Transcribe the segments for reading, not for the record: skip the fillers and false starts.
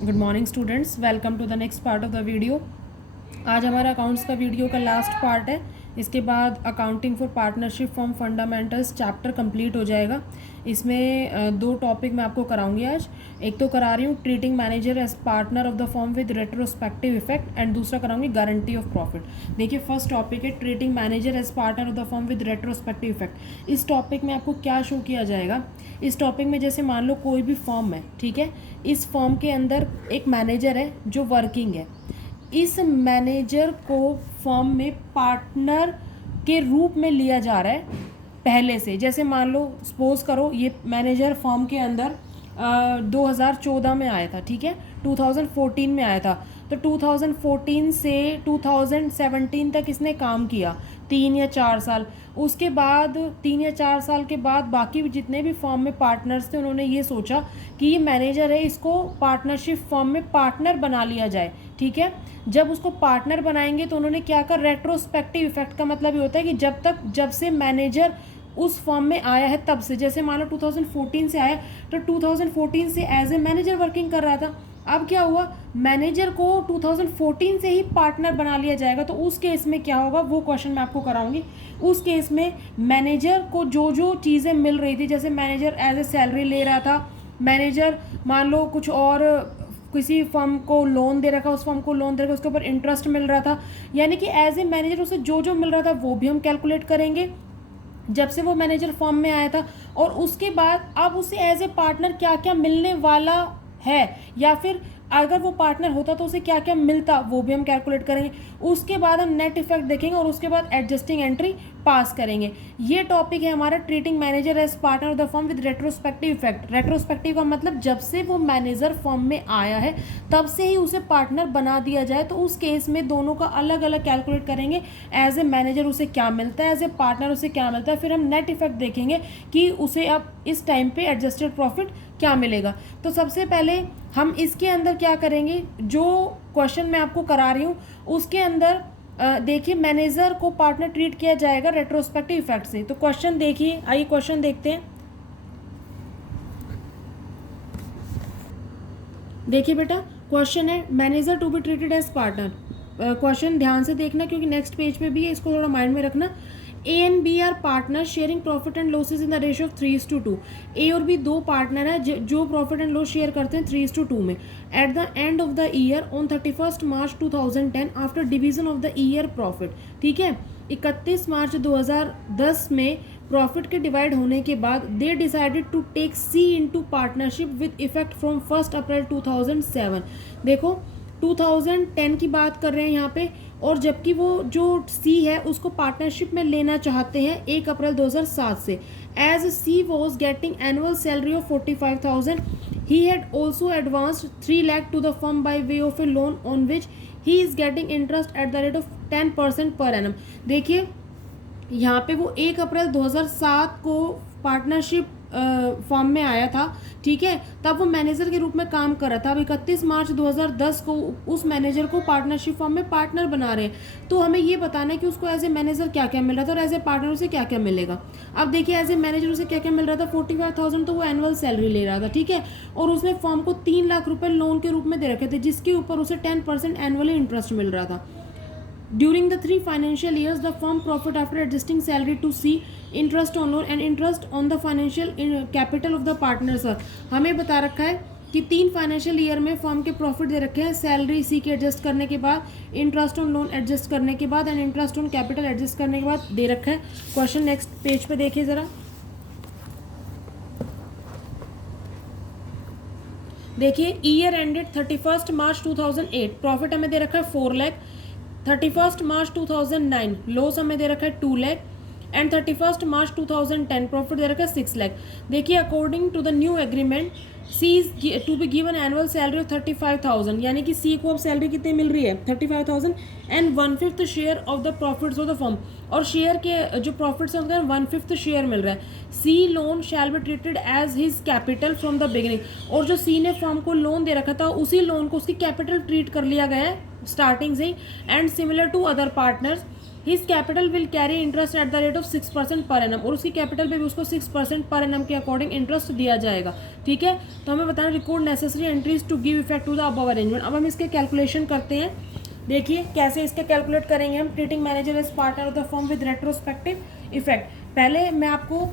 Good morning students, welcome to the next part of the video. आज हमारा accounts का video का last part है। इसके बाद accounting for partnership form fundamentals chapter complete हो जाएगा। इसमें दो टॉपिक मैं आपको कराऊंगी आज। एक तो करा रही हूँ treating manager as partner of the firm with retrospective effect, and दूसरा कराऊंगी गारंटी ऑफ प्रॉफिट। देखिए, फर्स्ट टॉपिक है treating manager as partner of the firm with retrospective effect. इस टॉपिक में आपको क्या शो किया जाएगा? इस टॉपिक में जैसे मान लो कोई भी फॉर्म है, ठीक है, इस फॉर्म के अंदर एक मैनेजर है जो वर्किंग है। इस मैनेजर को फॉर्म में पार्टनर के रूप में लिया जा रहा है पहले से। जैसे मान लो सपोज करो ये मैनेजर फॉर्म के अंदर 2014 में आया था, ठीक है, 2014 में आया था। तो 2014 से 2017 तक इसने काम किया, 3 या 4 साल। उसके बाद 3 या 4 साल के बाद बाकी जितने भी फॉर्म में पार्टनर्स थे उन्होंने ये सोचा कि ये मैनेजर है, इसको पार्टनरशिप फॉर्म में पार्टनर बना लिया जाए, ठीक है। जब उसको पार्टनर बनाएंगे तो उन्होंने क्या कर, रेट्रोस्पेक्टिव इफेक्ट का मतलब ये होता है कि जब से मैनेजर उस फॉर्म में आया है तब से, जैसे मान लो 2014 से आया तो 2014 से एज ए मैनेजर वर्किंग कर रहा था। अब क्या हुआ, मैनेजर को 2014 से ही पार्टनर बना लिया जाएगा। तो उस केस में क्या होगा वो क्वेश्चन मैं आपको कराऊंगी। उस केस में मैनेजर को जो जो चीज़ें मिल रही थी, जैसे मैनेजर एज ए सैलरी ले रहा था, मैनेजर मान लो कुछ और किसी फर्म को लोन दे रखा, उस फर्म को लोन दे रखा, उसके ऊपर इंटरेस्ट मिल रहा था, यानी कि एज ए मैनेजर उसे जो जो मिल रहा था वो भी हम कैलकुलेट करेंगे जब से वो मैनेजर फॉर्म में आया था। और उसके बाद अब उसे एज ए पार्टनर क्या क्या मिलने वाला है, या फिर अगर वो पार्टनर होता तो उसे क्या क्या मिलता, वो भी हम कैलकुलेट करेंगे। उसके बाद हम नेट इफेक्ट देखेंगे और उसके बाद एडजस्टिंग एंट्री पास करेंगे। ये टॉपिक है हमारा treating manager as partner of the firm with retrospective effect. Retrospective का मतलब जब से वो मैनेजर फर्म में आया है तब से ही उसे पार्टनर बना दिया जाए। तो उस केस में दोनों का अलग अलग कैलकुलेट करेंगे। एज ए मैनेजर उसे क्या मिलता है, एज ए पार्टनर उसे क्या मिलता है, फिर हम नेट इफेक्ट देखेंगे कि उसे अब इस टाइम पे एडजस्टेड प्रॉफिट क्या मिलेगा। तो सबसे पहले हम इसके अंदर क्या करेंगे, जो क्वेश्चन मैं आपको करा रही हूँ उसके अंदर देखिए मैनेजर को पार्टनर ट्रीट किया जाएगा रेट्रोस्पेक्टिव इफेक्ट से। तो क्वेश्चन देखिए, आइए क्वेश्चन देखते हैं। देखिए बेटा, क्वेश्चन है manager to be treated as partner. Question ध्यान से देखना क्योंकि नेक्स्ट पेज पे भी है, इसको थोड़ा माइंड में रखना। A and B are partner sharing profit and losses in the ratio of 3:2। A और बी दो पार्टनर है जो प्रॉफिट एंड लॉस शेयर करते हैं 3:2 में। At the end of the year on 31 March 2010 after division of the year profit, ठीक है, 31 March 2010 में प्रॉफिट के डिवाइड होने के बाद they decided to take C into partnership with effect from 1 April 2007। देखो 2010 की बात कर रहे हैं यहाँ पे, और जबकि वो जो सी है उसको पार्टनरशिप में लेना चाहते हैं 1 अप्रैल 2007 से। As C was getting annual salary of 45,000, he had also advanced 3 lakh to the firm by way of a loan on which he is getting interest at the rate of 10% per annum. देखिए यहाँ पे वो 1 April 2007 को partnership form में आया था, ठीक है, तब वो मैनेजर के रूप में काम कर रहा था। अब 31 मार्च 2010 को उस मैनेजर को पार्टनरशिप फॉर्म में पार्टनर बना रहे हैं। तो हमें ये बताना है कि उसको एज ए मैनेजर क्या क्या मिल रहा था और एज ए पार्टनर उसे क्या क्या मिलेगा। अब देखिए एज ए मैनेजर उसे क्या क्या मिल रहा था, 45,000 तो वो एनुअल सैलरी ले रहा था, ठीक है, और उसने फॉर्म को 3 लाख रुपए लोन के रूप में दे रखे थे जिसके ऊपर उसे 10% एनुअली इंटरेस्ट मिल रहा था। During the 3 financial years, the firm profit after adjusting salary to C, interest on loan and interest on the financial capital of the partners। हमें बता रखा है कि 3 फाइनेंशियल ईयर में फर्म के प्रॉफिट दे रखे हैं, सैलरी सी के एडजस्ट करने के बाद, इंटरेस्ट ऑन लोन एडजस्ट करने के बाद and interest on capital adjust करने के बाद दे रखा है। क्वेश्चन नेक्स्ट पेज पे देखिए ज़रा। देखिए ईयर एंडेड 31 मार्च 2008, प्रॉफिट हमें दे रखा है 4 लाख। 31 मार्च 2009 लॉस हमें दे रखा है 2 लाख एंड 31 मार्च 2010 प्रॉफिट दे रखा है 6 लाख। देखिए according to the new agreement C is to be given annual salary of 35,000, यानी कि सी को अब सैलरी कितनी मिल रही है 35,000 and 1/5 share of the profits of the firm, और शेयर के जो प्रॉफिट्स होते हैं 1/5 शेयर मिल रहा है। C loan shall be treated as his capital from the beginning, और जो सी ने फर्म को लोन दे रखा था उसी लोन को उसकी कैपिटल ट्रीट कर लिया गया है स्टार्टिंग से ही। And similar to other partners his capital will carry interest at the rate of 6% per annum, और उसकी कैपिटल पे भी उसको 6% पर एनम के अकॉर्डिंग इंटरेस्ट दिया जाएगा। ठीक है, तो हमें बताना record necessary entries to give effect to the above arrangement. अब हम इसके कैलकुलेशन करते हैं। देखिए कैसे इसके कैलकुलेट करेंगे हम। Treating manager as partner of the firm with retrospective effect. पहले मैं आपको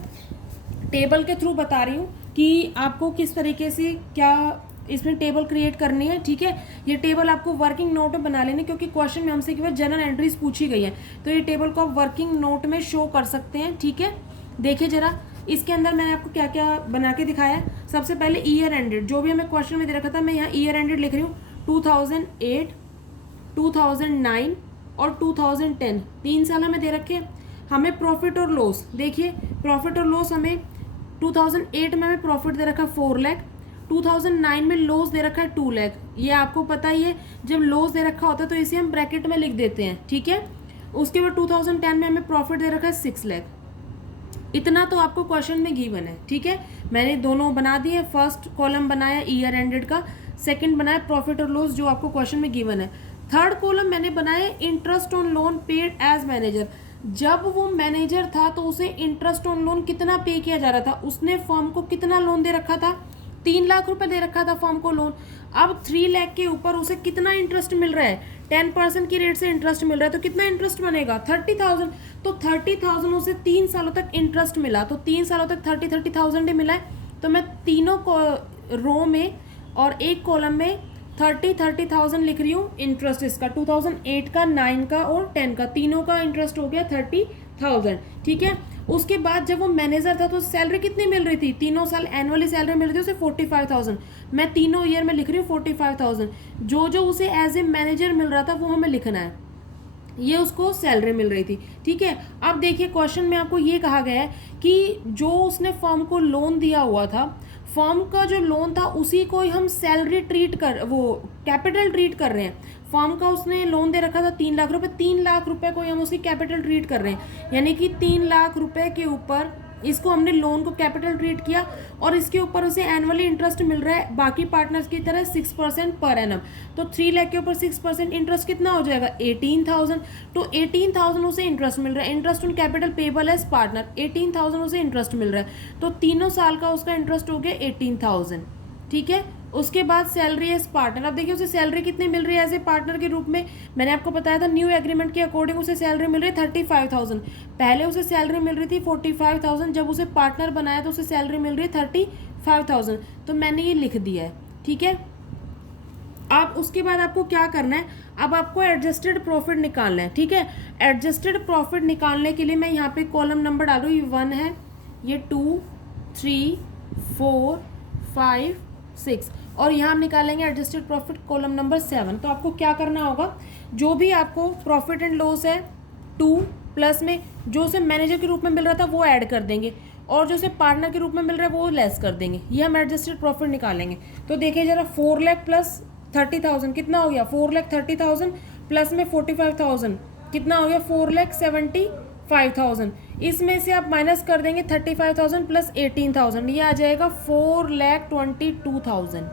टेबल के थ्रू बता रही हूँ कि आपको किस तरीके से क्या इसमें टेबल क्रिएट करनी है। ठीक है, ये टेबल आपको वर्किंग नोट में बना लेनी, क्योंकि क्वेश्चन में हमसे केवल जनरल एंट्रीज पूछी गई है, तो ये टेबल को आप वर्किंग नोट में शो कर सकते हैं। ठीक है, देखिए जरा इसके अंदर मैंने आपको क्या क्या बना के दिखाया है। सबसे पहले ईयर एंडेड, जो भी हमें क्वेश्चन में दे रखा था, मैं यहाँ ईयर एंडेड लिख रही हूँ। 2008, 2009 और 2010, 3 साल हमें दे रखे हैं। हमें प्रॉफिट और लॉस, देखिए प्रॉफिट और लॉस हमें 2008 में हमें प्रॉफिट दे रखा 4 लाख, 2009 में लॉस दे रखा है 2 लाख। ये आपको पता ही है, जब लॉस दे रखा होता है तो इसे हम ब्रैकेट में लिख देते हैं। ठीक है, उसके बाद 2010 में हमें प्रॉफिट दे रखा है 6 लाख। इतना तो आपको क्वेश्चन में गिवन है। ठीक है, मैंने दोनों बना दिए। फर्स्ट कॉलम बनाया ईयर एंडेड का, सेकंड बनाया प्रॉफिट और लॉस जो आपको क्वेश्चन में गिवन है। थर्ड कॉलम मैंने बनाया interest on loan paid as manager. जब वो मैनेजर था तो उसे इंटरेस्ट ऑन लोन कितना पे किया जा रहा था, उसने फर्म को कितना लोन दे रखा था, 3 लाख रुपए दे रखा था फर्म को लोन। अब 3 लाख के ऊपर उसे कितना इंटरेस्ट मिल रहा है, 10% की रेट से इंटरेस्ट मिल रहा है, तो कितना इंटरेस्ट बनेगा 30,000। तो 30,000 उसे 3 सालों तक इंटरेस्ट मिला, तो 3 सालों तक 30,000 ही मिला है। तो मैं तीनों रो में और एक कॉलम में 30,000 लिख रही हूँ इंटरेस्ट इसका। 2008 का, 9 का और 10 का, तीनों का इंटरेस्ट हो गया 30,000। ठीक है, उसके बाद जब वो मैनेजर था तो सैलरी कितनी मिल रही थी, तीनों साल एनुअली सैलरी मिल रही थी उसे 45,000। मैं तीनों ईयर में लिख रही हूँ 45,000। जो जो उसे एज ए मैनेजर मिल रहा था वो हमें लिखना है, ये उसको सैलरी मिल रही थी। ठीक है, अब देखिए क्वेश्चन में आपको ये कहा गया है कि जो उसने फर्म को लोन दिया हुआ था, फर्म का जो लोन था उसी को ही हम सैलरी ट्रीट कर, वो कैपिटल ट्रीट कर रहे हैं। फर्म का उसने लोन दे रखा था 3 लाख रुपए, 3 लाख रुपए को हम उसकी कैपिटल ट्रीट कर रहे हैं, यानी कि 3 लाख रुपए के ऊपर इसको हमने लोन को कैपिटल ट्रीट किया और इसके ऊपर उसे एनुअली इंटरेस्ट मिल रहा है बाकी पार्टनर्स की तरह 6% पर एनम। तो 3 लाख के ऊपर 6% इंटरेस्ट कितना हो जाएगा 18,000। तो 18,000 उसे इंटरेस्ट मिल रहा है, interest on capital payable as partner, 18,000 उसे इंटरेस्ट मिल रहा है। तो तीनों साल का उसका इंटरेस्ट हो गया 18,000। ठीक है, उसके बाद सैलरी एज पार्टनर। अब देखिए उसे सैलरी कितनी मिल रही है एज ए पार्टनर के रूप में, मैंने आपको बताया था न्यू एग्रीमेंट के अकॉर्डिंग उसे सैलरी मिल रही है 35,000। पहले उसे सैलरी मिल रही थी 45,000, जब उसे पार्टनर बनाया तो उसे सैलरी मिल रही है 35,000। तो मैंने ये लिख दिया है। ठीक है, अब उसके बाद आपको क्या करना है, अब आपको एडजस्टेड प्रॉफिट निकालना है। ठीक है, एडजस्टेड प्रॉफिट निकालने के लिए मैं यहाँ पे कॉलम नंबर डालूँ, ये 1 है, ये 2, 3, 4, 5, 6 और यहाँ हम निकालेंगे एडजस्टेड प्रॉफिट कॉलम नंबर 7। तो आपको क्या करना होगा, जो भी आपको प्रॉफिट एंड लॉस है 2 प्लस में जो उसे मैनेजर के रूप में मिल रहा था वो ऐड कर देंगे और जो उसे पार्टनर के रूप में मिल रहा है वो लेस कर देंगे। ये हम एडजस्टेड प्रॉफिट निकालेंगे। तो देखिए जरा 4 लाख प्लस 30,000 कितना हो गया, 4,30,000 प्लस में 45,000 कितना हो गया 4,75,000। इसमें से आप माइनस कर देंगे 35,000 प्लस 18,000, ये आ जाएगा 4,22,000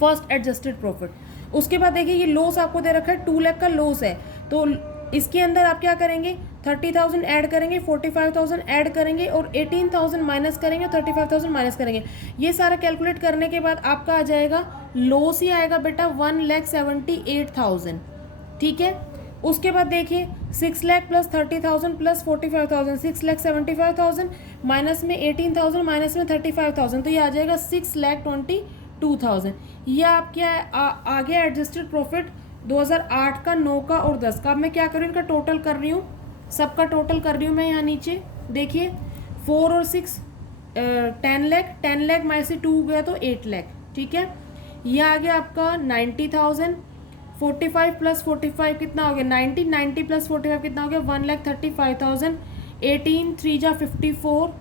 फर्स्ट एडजस्टेड प्रॉफिट। उसके बाद देखिए ये लॉस आपको दे रखा है 2 लाख का लॉस है, तो इसके अंदर आप क्या करेंगे 30,000 ऐड करेंगे, 45,000 ऐड करेंगे और 18,000 माइनस करेंगे, 35,000 माइनस करेंगे। ये सारा कैलकुलेट करने के बाद आपका आ जाएगा लॉस ही आएगा बेटा 1,78,000। ठीक है, उसके बाद देखिए 6 लाख प्लस 30,000 प्लस 45,000, 6,75,000 माइनस में 18,000 माइनस में 35,000, तो ये आ जाएगा 6,22,000। ये आपके आ गया एडजस्टेड प्रॉफिट 2008 का, 9 का और 10 का। अब मैं क्या करूँ, इनका टोटल कर रही हूँ, सबका टोटल कर रही हूँ मैं यहाँ नीचे। देखिए 4 और 6 10 लाख, 10 लाख में से 2 गया तो 8 लाख। ठीक है, ये आ गया आपका 90,000, 45 प्लस 45 कितना हो गया 90, 90 प्लस 45 कितना हो गया 1,35,000, 18 3 जा 54,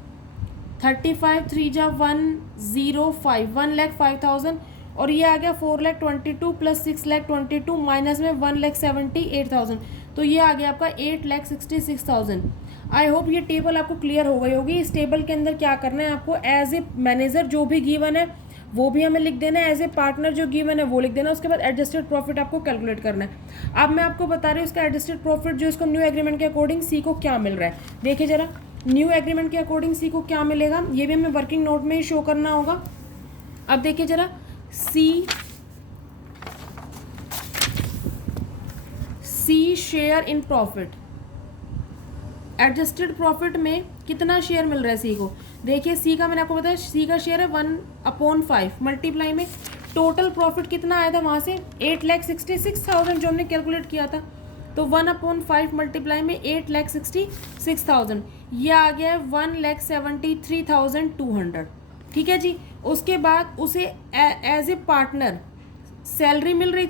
35 3 जा 105, 1,05,000 और ये आ गया 4,22,000 प्लस 6,22,000 माइनस में 1,78,000, तो ये आ गया आपका 8,66,000। आई होप ये टेबल आपको क्लियर हो गई होगी। इस टेबल के अंदर क्या करना है आपको, एज ए मैनेजर जो भी गिवन है वो भी हमें लिख देना है, एज ए पार्टनर जो गिवन है वो लिख देना। उसके बाद एडजस्टेड प्रॉफिट आपको कैलकुलेट करना है। अब मैं आपको बता रही हूँ इसका एडजस्टेड प्रॉफिट जो इसको न्यू एग्रीमेंट के अकॉर्डिंग सी को क्या मिल रहा है। देखिए जरा, न्यू एग्रीमेंट के अकॉर्डिंग सी को क्या मिलेगा, ये भी हमें वर्किंग नोट में ही शो करना होगा। अब देखिए जरा, C share in profit, adjusted profit में कितना शेयर मिल रहा है सी को। देखिए सी का मैंने आपको बताया, सी का शेयर है 1/5 मल्टीप्लाई में टोटल प्रॉफिट कितना आया था वहाँ से 8,66,000 जो हमने कैलकुलेट किया था। तो 1/5 मल्टीप्लाई में 8,66,000, ये आ गया है 1,73,200। ठीक है जी। उसके बाद उसे एज ए पार्टनर सैलरी मिल रही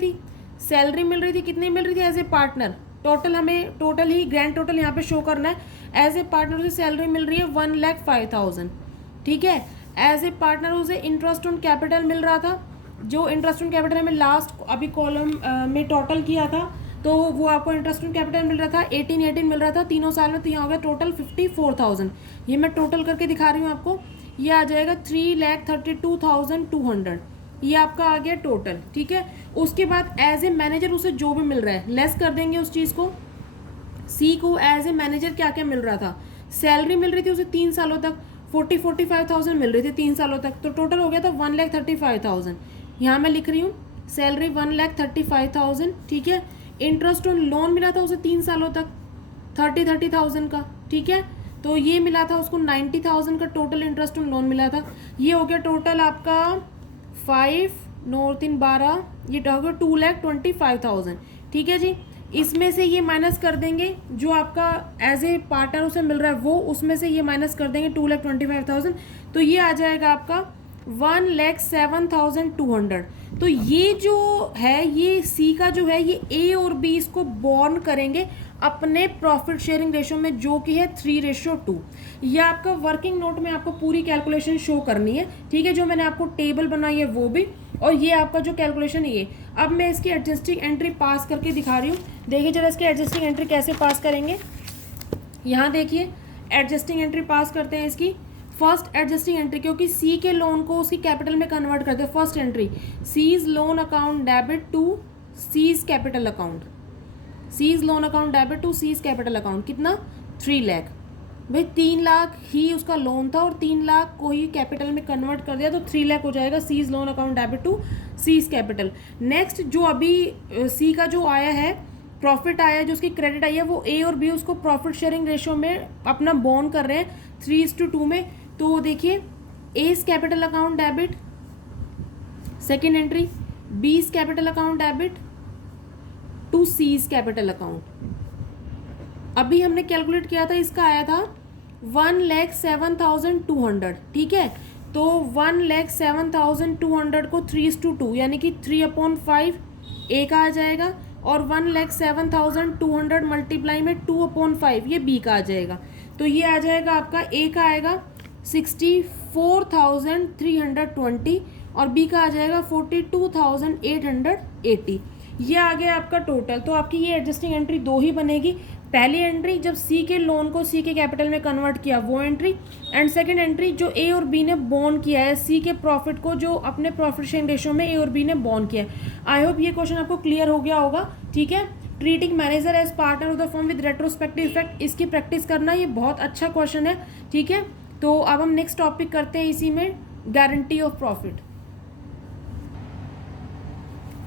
थी, कितनी मिल रही थी एज ए पार्टनर, टोटल ही ग्रैंड टोटल यहाँ पे शो करना है। एज ए पार्टनर उसे सैलरी मिल रही है 1,05,000। ठीक है। एज ए पार्टनर उसे इंटरेस्ट ऑन कैपिटल मिल रहा था, जो इंटरेस्ट ऑन कैपिटल हमें लास्ट अभी कॉलम में टोटल किया था, तो वो आपको इंटरेस्ट ऑन कैपिटल मिल रहा था 18 मिल रहा था तीनों साल में। तो यहाँ हो गया टोटल 54,000। ये मैं टोटल करके दिखा रही हूँ आपको, ये आ जाएगा 3,32,200, ये आपका आ गया टोटल। ठीक है। उसके बाद एज ए मैनेजर उसे जो भी मिल रहा है लेस कर देंगे उस चीज़ को। सी को एज ए मैनेजर क्या क्या मिल रहा था, सैलरी मिल रही थी उसे 3 सालों तक 45,000 मिल रही थी 3 सालों तक, तो टोटल हो गया था 1,35,000। यहाँ मैं लिख रही हूँ सैलरी 1,35,000। ठीक है। इंटरेस्ट ऑन लोन मिला था उसे 3 सालों तक 30,000 का। ठीक है। तो ये मिला था उसको 90,000 का टोटल इंटरेस्ट ऑन लोन मिला था। ये हो गया टोटल आपका 5 9 3 12, ये हो गया 2,25,000। ठीक है जी। इसमें से ये माइनस कर देंगे जो आपका एज ए पार्टनर उसे मिल रहा है वो, उसमें से ये माइनस कर देंगे 2,25,000, तो ये आ जाएगा आपका 1,07,200। तो ये जो है ये सी का जो है ये ए और बी इसको बॉर्न करेंगे अपने प्रॉफिट शेयरिंग रेशियो में जो कि है 3:2। ये आपका वर्किंग नोट में आपको पूरी कैलकुलेशन शो करनी है। ठीक है। जो मैंने आपको टेबल बनाई है वो भी, और ये आपका जो कैलकुलेशन है ये। अब मैं इसकी एडजस्टिंग एंट्री पास करके दिखा रही हूँ। देखिए जरा इसकी एडजस्टिंग एंट्री कैसे पास करेंगे। यहाँ देखिए एडजस्टिंग एंट्री पास करते हैं इसकी। फर्स्ट एडजस्टिंग एंट्री, क्योंकि सी के लोन को उसकी कैपिटल में कन्वर्ट करते हैं। First entry, C's loan account debit to C's capital account, C's loan account debit to C's capital account, कितना 3 लाख। भाई 3 लाख ही उसका लोन था और 3 लाख को ही कैपिटल में कन्वर्ट कर दिया तो 3 लाख हो जाएगा C's loan account debit to C's capital. Next जो अभी सी का जो आया है प्रॉफिट आया है, जो उसकी क्रेडिट आई है, वो ए और बी उसको प्रॉफिट शेयरिंग रेशियो में अपना बॉन्ड कर रहे हैं 3:2 में। तो देखिए as capital account debit, second entry B's capital account debit to C's capital account. अभी हमने कैलकुलेट किया था, इसका आया था 1,07,200। ठीक है। तो 1,07,200 को 3:2 यानी कि 3/5 ए का आ जाएगा, और 1,07,200 मल्टीप्लाई में 2/5 ये बी का आ जाएगा। तो ये आ जाएगा आपका ए का आएगा 64,320 और बी का आ जाएगा 42,880। ये आ गया आपका टोटल। तो आपकी ये एडजस्टिंग एंट्री 2 ही बनेगी। पहली एंट्री जब सी के लोन को सी के कैपिटल में कन्वर्ट किया वो एंट्री, एंड सेकंड एंट्री जो ए और बी ने बॉन्ड किया है सी के प्रॉफिट को, जो अपने प्रॉफिट शेयरिंग रेशियो में ए और बी ने बॉन्ड किया है। आई होप ये क्वेश्चन आपको क्लियर हो गया होगा। ठीक है। Treating manager as partner of the firm with retrospective effect, इसकी प्रैक्टिस करना, ये बहुत अच्छा क्वेश्चन है। ठीक है। तो अब हम नेक्स्ट टॉपिक करते हैं इसी में, गारंटी ऑफ प्रॉफिट।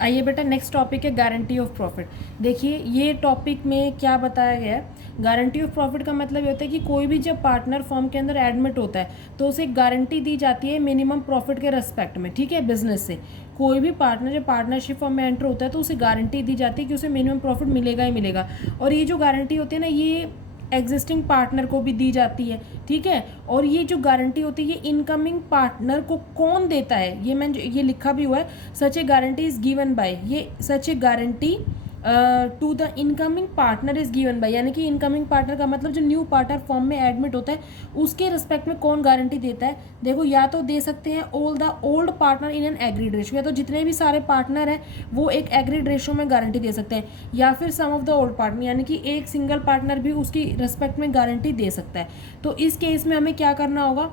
आइए बेटा नेक्स्ट टॉपिक है गारंटी ऑफ प्रॉफिट। देखिए ये टॉपिक में क्या बताया गया है, गारंटी ऑफ प्रॉफिट का मतलब ये होता है कि कोई भी जब पार्टनर फर्म के अंदर एडमिट होता है तो उसे गारंटी दी जाती है मिनिमम प्रॉफिट के रेस्पेक्ट में। ठीक है। बिजनेस से कोई भी पार्टनर जब पार्टनरशिप फर्म में एंटर होता है तो उसे गारंटी दी जाती है कि उसे मिनिमम प्रॉफिट मिलेगा ही मिलेगा। और ये जो गारंटी होती है ना, ये एग्जिस्टिंग पार्टनर को भी दी जाती है। ठीक है। और ये जो गारंटी होती है ये इनकमिंग पार्टनर को कौन देता है, ये लिखा भी हुआ है, such a guarantee is given by, ये such a guarantee to the incoming partner is given by, यानी कि इनकमिंग पार्टनर का मतलब जो न्यू पार्टनर फॉर्म में एडमिट होता है उसके रिस्पेक्ट में कौन गारंटी देता है। देखो या तो दे सकते हैं all the old partner in an agreed ratio, या तो जितने भी सारे पार्टनर हैं वो एक एग्रीड रेशियो में गारंटी दे सकते हैं, या फिर सम ऑफ द ओल्ड पार्टनर यानी कि एक सिंगल पार्टनर भी उसकी रिस्पेक्ट में गारंटी दे सकता है। तो इस केस में हमें क्या करना होगा,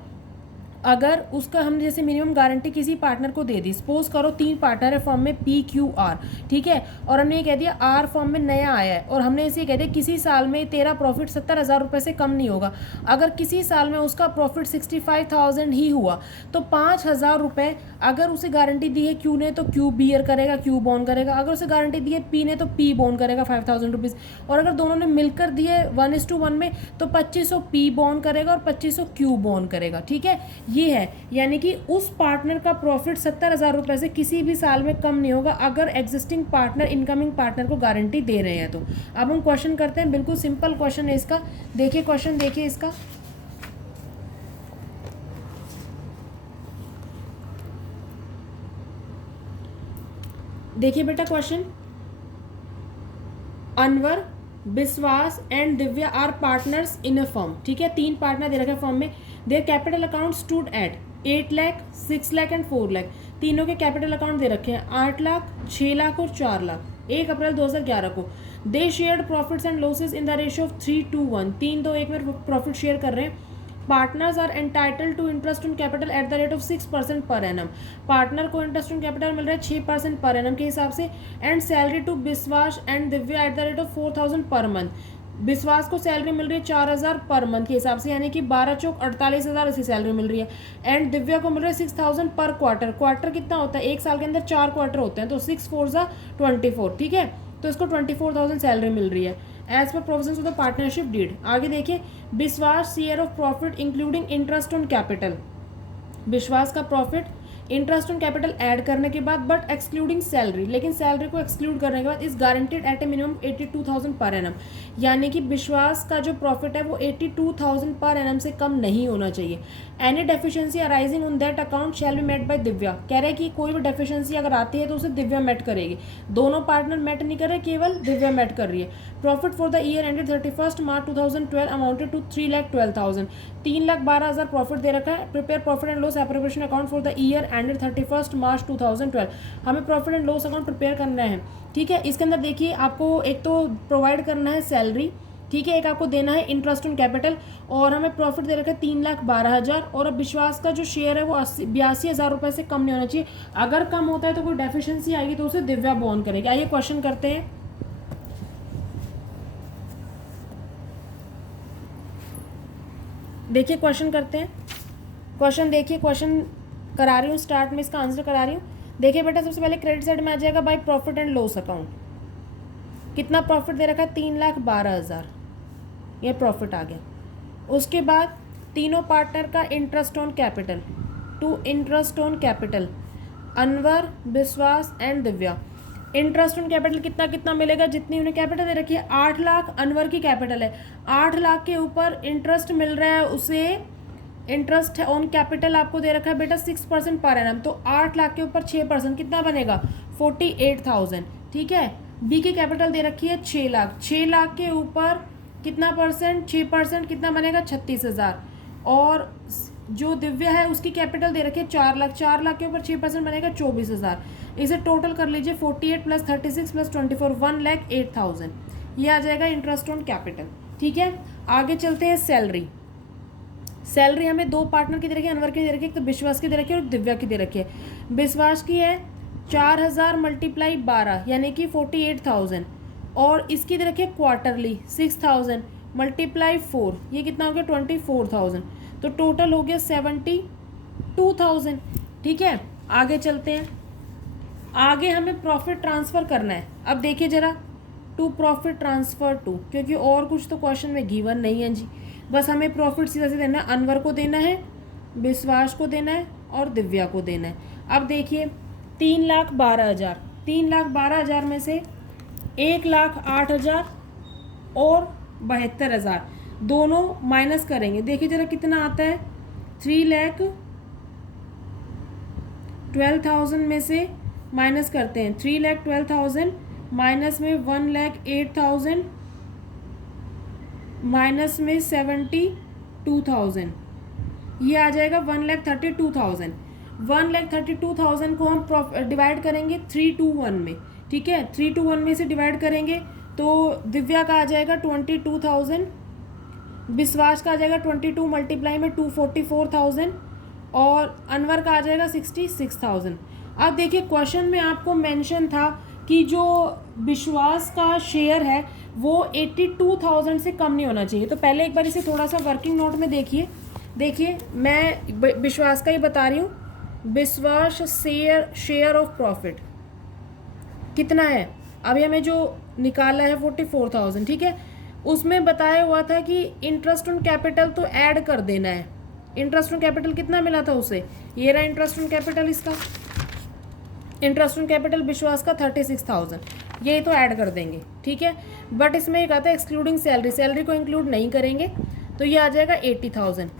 अगर उसका हम जैसे मिनिमम गारंटी किसी पार्टनर को दे दी, सपोज करो 3 पार्टनर है फॉर्म में PQR, ठीक है, और हमने ये कह दिया R फॉर्म में नया आया है और हमने इसे कह दिया किसी साल में तेरा प्रॉफिट 70,000 रुपये से कम नहीं होगा। अगर किसी साल में उसका प्रॉफिट 65,000 ही हुआ तो 5,000 रुपये अगर उसे गारंटी दी है Q ने तो Q बियर करेगा, Q बॉन्ड करेगा। अगर उसे गारंटी दी है P ने तो P बॉन्ड करेगा 5,000 रुपीज़। और अगर दोनों ने मिलकर दिए 1:1 में तो 2500 P बॉन्ड करेगा और 2500 Q बॉन्ड करेगा, ठीक है। ये है, यानी कि उस पार्टनर का प्रॉफिट 70,000 रुपये से किसी भी साल में कम नहीं होगा अगर एग्जिस्टिंग पार्टनर इनकमिंग पार्टनर को गारंटी दे रहे हैं तो। अब हम क्वेश्चन करते हैं, बिल्कुल सिंपल क्वेश्चन है इसका। देखिए क्वेश्चन, देखिए इसका, देखिए बेटा question, Anwar, Vishwas and Divya are partners in a firm, ठीक है। 3 पार्टनर दे रखे फर्म में। Their capital account stood at 8 lakh, 6 lakh and 4 lakh. तीनों के कैपिटल अकाउंट दे रखे हैं 8 लाख, 6 लाख और 4 लाख 1 अप्रैल 2011 को। They shared profits and losses in the ratio of 3:1, 3-2-1 में प्रॉफिट शेयर कर रहे हैं। Partners are entitled to interest on capital at the rate of 6% per annum. Partner को इंटरेस्ट ऑन कैपिटल मिल रहा है 6% पर एनम के हिसाब से। And salary to Vishwas and Divya at the rate of 4,000 per month. विश्वास को सैलरी मिल रही है 4,000 पर मंथ के हिसाब से, यानी कि 12 चौक 48,000 ऐसी सैलरी मिल रही है। एंड दिव्या को मिल रहा है 6,000 पर क्वार्टर। क्वार्टर कितना होता है, एक साल के अंदर 4 क्वार्टर होते हैं, तो 6 4 जा 24, ठीक है। तो इसको 24,000 सैलरी मिल रही है as per provisions of the partnership deed. आगे देखिए, Vishwas share of profit including interest on capital. Vishwas का profit interest on capital add करने के बाद बट एक्सक्लूडिंग सैलरी, लेकिन सैलरी को एक्सक्लूड करने के बाद is guaranteed at a minimum 82,000 per annum. यानी कि विश्वास का जो प्रॉफिट है वो 82,000 पर एनम से कम नहीं होना चाहिए। Any deficiency arising on that account shall be met by Divya. कह रहे हैं कि कोई भी डेफिशिएंसी अगर आती है तो उसे दिव्या मेट करेगी। दोनों पार्टनर मेट नहीं कर रहे, केवल दिव्या मेट कर रही है। Profit for the year ended 31 March 2012 amounted to 3,12,000। 3,12,000 profit दे रखा है। Prepare profit and loss appropriation account for the year ended 31 March 2012। हमें profit and loss account prepare करना है, ठीक है। इसके अंदर देखिए आपको एक तो प्रोवाइड करना है सैलरी, ठीक है, एक आपको देना है इंटरेस्ट ऑन कैपिटल, और हमें प्रॉफिट दे रखा है 3,12,000। और अब विश्वास का जो शेयर है वो 82,000 रुपये से कम नहीं होना चाहिए। अगर कम होता है तो कोई डेफिशिएंसी आएगी तो उसे दिव्या बॉन्ड करेगी। आइए क्वेश्चन करते हैं। देखिए क्वेश्चन करते हैं। क्वेश्चन देखिए, क्वेश्चन करा रही हूँ स्टार्ट में, इसका आंसर करा रही हूँ। देखिए बेटा, सबसे पहले क्रेडिट साइड में आ जाएगा by profit and loss account. कितना प्रॉफिट दे रखा है, 3,12,000, ये प्रॉफिट आ गया। उसके बाद तीनों पार्टनर का interest on capital, to interest on capital, Anwar, Vishwas and Divya. Interest on capital कितना कितना मिलेगा, जितनी उन्हें कैपिटल दे रखी है 8 लाख अनवर की कैपिटल है, 8 लाख के ऊपर इंटरेस्ट मिल रहा है उसे। इंटरेस्ट ऑन कैपिटल आपको दे रखा है बेटा 6% पर एनम, तो 8 लाख के ऊपर 6% कितना बनेगा, 48,000, ठीक है। बी की कैपिटल दे रखी है 6 लाख, 6 लाख के ऊपर कितना परसेंट, 6% कितना बनेगा, 36,000। और जो दिव्या है उसकी कैपिटल दे रखी है 4 लाख, 4 लाख के ऊपर 6% बनेगा 24,000। इसे टोटल कर लीजिए 48 + 36 + 24 1,08,000, ये आ जाएगा इंटरेस्ट ऑन कैपिटल, ठीक है। आगे चलते हैं सैलरी। सैलरी हमें 2 पार्टनर की दे रखी है, अनवर की दे रखी है, एक तो विश्वास की दे रखी है और दिव्या की दे रखी है। विश्वास की है 4,000 × 12 यानी कि 48,000, और इसकी दे रखी है क्वार्टरली 6,000 × 4, ये कितना हो गया 24,000, तो टोटल हो गया 72,000, ठीक है। आगे चलते हैं। आगे हमें प्रॉफिट ट्रांसफ़र करना है। अब देखिए ज़रा, टू प्रॉफिट ट्रांसफ़र टू, क्योंकि और कुछ तो क्वेश्चन में गिवन नहीं है जी, बस हमें प्रॉफिट सीधा सीधा देना है। अनवर को देना है, विश्वास को देना है और दिव्या को देना है। अब देखिए 3,12,000, 3,12,000 में से 1,08,000 और 72,000 दोनों माइनस करेंगे। देखिए ज़रा कितना आता है, 3,12,000 में से माइनस करते हैं, 3,12,000 माइनस में 1,08,000 माइनस में 72,000, ये आ जाएगा 1,32,000। 1,32,000 को हम डिवाइड करेंगे 3:1 में, ठीक है। 3:1 में से डिवाइड करेंगे तो दिव्या का आ जाएगा 22,000, विश्वास का आ जाएगा 22 × में 244,000 और अनवर का आ जाएगा 66,000। अब देखिए क्वेश्चन में आपको मेंशन था कि जो विश्वास का शेयर है वो 82,000 से कम नहीं होना चाहिए। तो पहले एक बार इसे थोड़ा सा वर्किंग नोट में देखिए मैं विश्वास का ही बता रही हूँ। विश्वास शेयर ऑफ प्रॉफिट कितना है, अभी हमें जो निकाला है 44,000, ठीक है। उसमें बताया हुआ था कि इंटरेस्ट ऑन कैपिटल तो ऐड कर देना है। इंटरेस्ट ऑन कैपिटल कितना मिला था उसे, ये रहा इंटरेस्ट ऑन कैपिटल, इसका इंटरेस्ट ऑन कैपिटल विश्वास का 36,000, ये तो ऐड कर देंगे, ठीक है। बट इसमें एक आता है एक्सक्लूडिंग सैलरी, सैलरी को इंक्लूड नहीं करेंगे, तो ये आ जाएगा 80,000।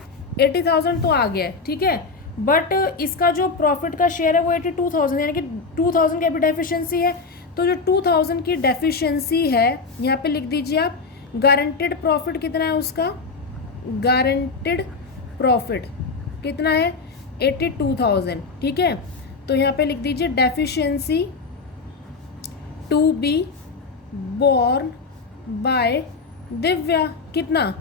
80,000 तो आ गया है, ठीक है। बट इसका जो प्रॉफिट का शेयर है वो 82,000, यानी कि 2,000 की अभी डेफिशिएंसी है। तो जो 2,000 की डेफिशिएंसी है यहाँ पे लिख दीजिए आप। गारंटेड प्रॉफिट कितना है उसका, गारंटेड प्रॉफिट कितना है 82,000, ठीक है। तो यहाँ पे लिख दीजिए deficiency to be borne by Divya, कितना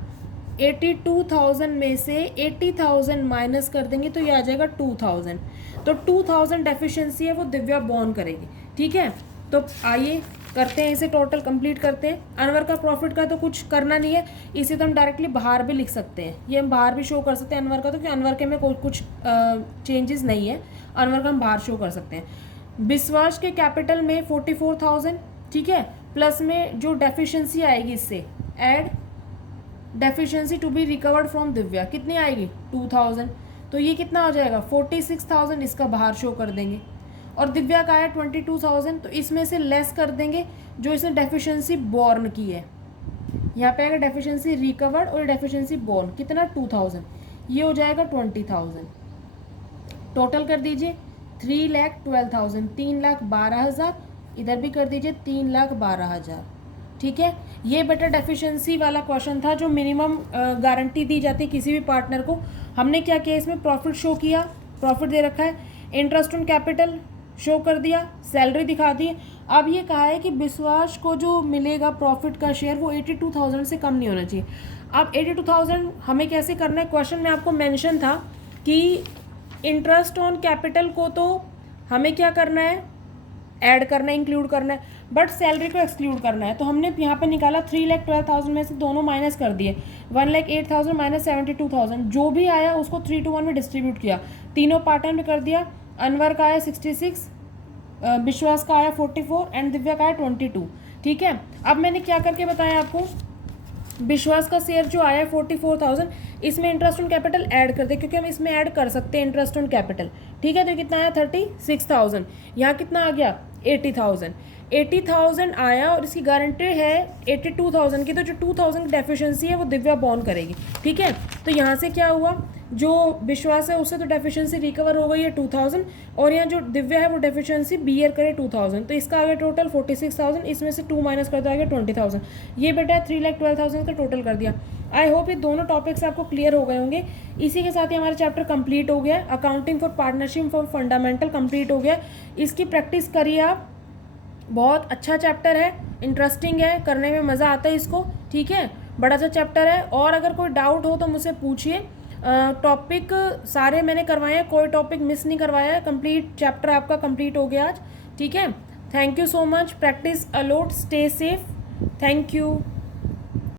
82,000 में से 80,000 माइनस कर देंगे तो ये आ जाएगा 2,000। तो 2,000 डेफिशिएंसी है वो दिव्या बोर्न करेगी, ठीक है। तो आइए करते हैं इसे, टोटल कंप्लीट करते हैं। अनवर का प्रॉफिट का तो कुछ करना नहीं है, इसे तो हम डायरेक्टली बाहर भी लिख सकते हैं, ये हम बाहर भी शो कर सकते हैं अनवर का, तो क्योंकि अनवर के में कुछ चेंजेस नहीं है, अनवर का हम बाहर शो कर सकते हैं। विश्वास के कैपिटल में 44,000, ठीक है, प्लस में जो डेफिशिएंसी आएगी इससे add deficiency to be recovered from Divya, कितनी आएगी 2,000, तो ये कितना हो जाएगा 46,000, इसका बाहर शो कर देंगे। और दिव्या का है 22,000, तो इसमें से लेस कर देंगे जो इसने डेफिशिएंसी बोर्न की है। यहाँ पे आएगा डेफिशिएंसी रिकवर्ड और डेफिशिएंसी बोर्न, कितना 2,000, ये हो जाएगा 20,000। टोटल कर दीजिए 3,12,000, 3,12,000, इधर भी कर दीजिए 3,12,000, ठीक है। ये बेटा डेफिशिएंसी वाला क्वेश्चन था जो मिनिमम गारंटी दी जाती है किसी भी पार्टनर को। हमने क्या किया, इसमें प्रॉफिट शो किया, प्रॉफिट दे रखा है, इंटरेस्ट ऑन कैपिटल शो कर दिया, सैलरी दिखा दी। अब ये कहा है कि विश्वास को जो मिलेगा प्रॉफिट का शेयर वो 82,000 से कम नहीं होना चाहिए। अब 82,000 हमें कैसे करना है, क्वेश्चन में आपको मेंशन था कि इंटरेस्ट ऑन कैपिटल को तो हमें क्या करना है, ऐड करना है, इंक्लूड करना है, बट सैलरी को एक्सक्लूड करना है। तो हमने यहाँ पे निकाला 3,12,000 में से दोनों माइनस कर दिए, 1,08,000 माइनस 72,000, जो भी आया उसको 3 to 1 में डिस्ट्रीब्यूट किया, तीनों पार्टन में कर दिया। अनवर का आया 66, विश्वास का आया 44 एंड दिव्या का आया 22, ठीक है। अब मैंने क्या करके बताया आपको, विश्वास का शेयर जो आया 44,000, इसमें इंटरेस्ट ऑन कैपिटल ऐड कर दे, क्योंकि हम इसमें ऐड कर सकते हैं इंटरेस्ट ऑन कैपिटल, ठीक है। तो कितना आया 36,000, यहाँ कितना आ गया 80,000, 80,000 आया और इसकी गारंटी है 82,000 की, तो जो 2,000 की डेफिशिएंसी है वो दिव्या बोर्न करेगी, ठीक है। तो यहाँ से क्या हुआ, जो विश्वास है उससे तो डेफिशिएंसी रिकवर हो गई है 2,000, और यहाँ जो दिव्या है वो डेफिशिएंसी बियर करे 2,000, तो इसका आ गया टोटल 46,000, इसमें से 2 माइनस कर दो आ गया 20,000। ये बेटा 3,12,000 का टोटल कर दिया। आई होप ये दोनों टॉपिक्स आपको क्लियर हो गए होंगे। इसी के साथ ही हमारा चैप्टर कंप्लीट हो गया, accounting for partnership for fundamental complete हो गया। इसकी प्रैक्टिस करिए आप, बहुत अच्छा चैप्टर है, इंटरेस्टिंग है, करने में मज़ा आता है इसको, ठीक है। बड़ा सा चैप्टर है, और अगर कोई डाउट हो तो मुझसे पूछिए। टॉपिक सारे मैंने करवाए हैं, कोई टॉपिक मिस नहीं करवाया है, कंप्लीट चैप्टर आपका कंप्लीट हो गया आज, ठीक है। Thank you so much, practice a lot, stay safe, thank you.